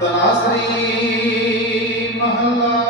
ਤਨਾਸਰੀ ਮਹਲਾ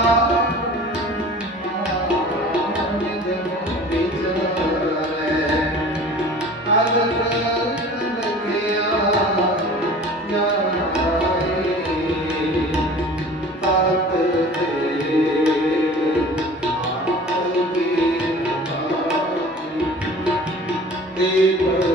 Deus.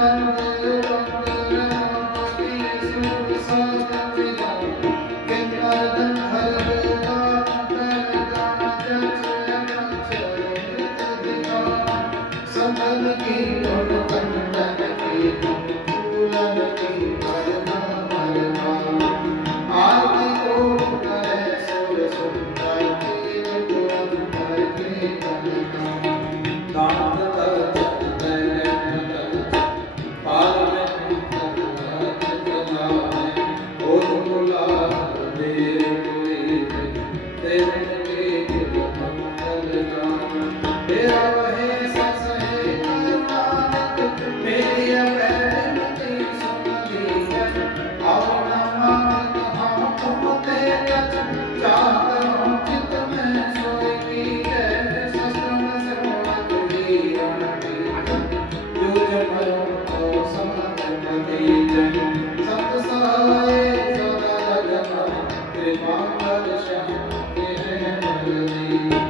Thank you. तेरे बांग्लादेश तेरे मददी